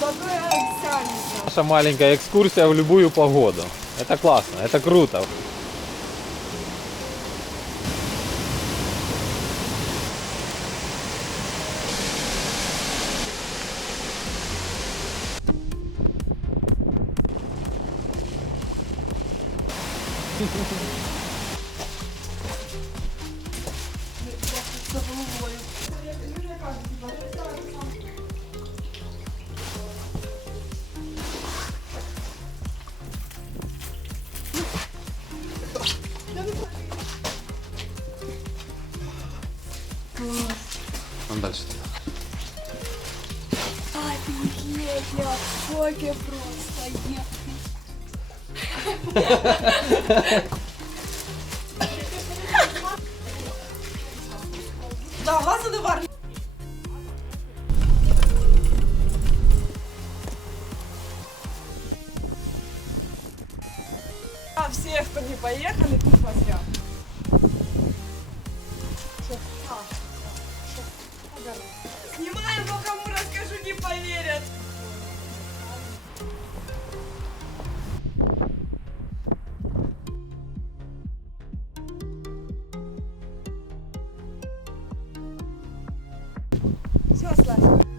Зато я официально. Наша маленькая экскурсия в любую погоду. Это классно, это круто. Дальше. Офигеть, я в шоке просто. Да, газу не варто. А все, кто не поехали, тут зря. Снимаем, но кому расскажу, не поверят. Все, Слава.